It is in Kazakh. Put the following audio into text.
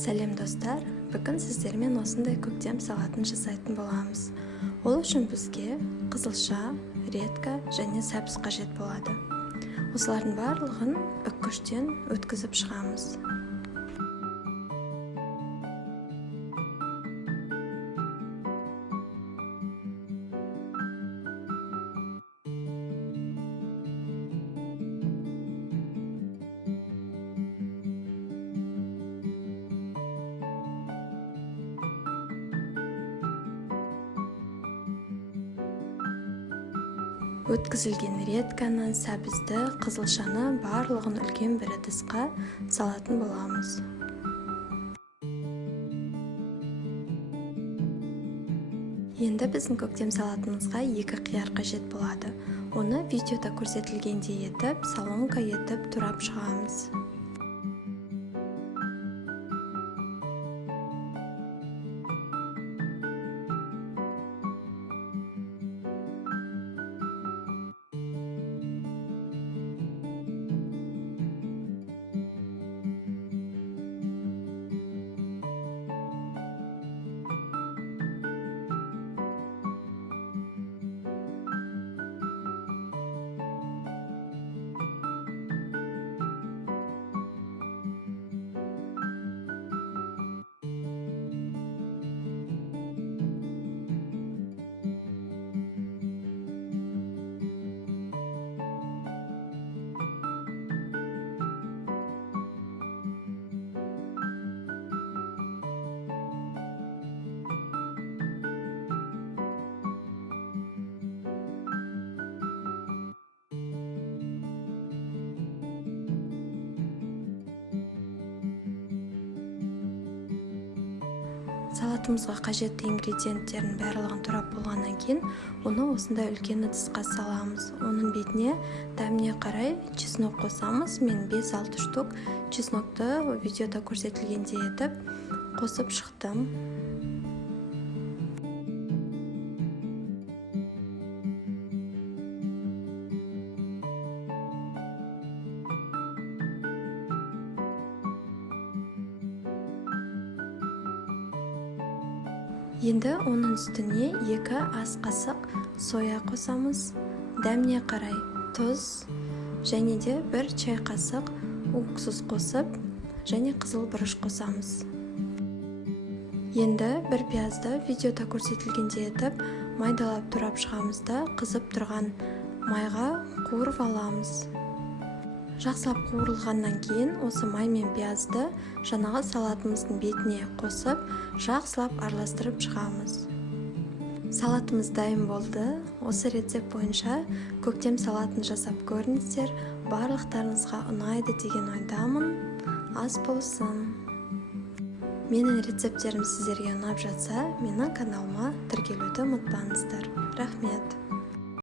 Сәлем достар, бүгін сіздермен осындай көктем салатын жасайтын боламыз. Ол үшін бізге қызылша, редька және сәбіз қажет болады. Осылардың барлығын үккіштен өткізіп шығамыз. Өткізілген редьканы, сәбізді, қызылшаны барлығын үлкен бір ыдысқа салатын боламыз. Енді біздің көктем салатымызға 2 қияр қажет болады. Оны видеода көрсетілгендей етіп, соломка етіп турап шығамыз. Салатымызға қажетті ингредиенттерін барлығын турап болғаннан кейін, оны осындай үлкен ыдысқа саламыз. Оның бетіне дәміне қарай чеснок қосамыз. Мен 5-6 штук чеснокты видеода көрсетілгендей етіп қосып шықтым. Енді оның үстіне 2 ас қасық соя қосамыз, дәміне қарай тұз және де 1 чай қасық уксус қосып және қызыл бұрыш қосамыз. Енді бір пиязды видеода көрсетілгендей етіп майдалап турап шығамыз да қызып тұрған майға қуырып аламыз. Жақсылап қуырылғаннан кейін осы май мен пиязды жаңағы салатымыздың бетіне қосып, жақсылап араластырып шығамыз. Салатымыз дайын болды. Осы рецепт бойынша көктем салатын жасап көріңіздер. Барлықтарыңызға ұнайды деген ойдамын. Ас болсын. Менің рецепттерім сіздерге ұнап жатса, менің каналыма тіркелуді ұмытпаңыздар. Рахмет.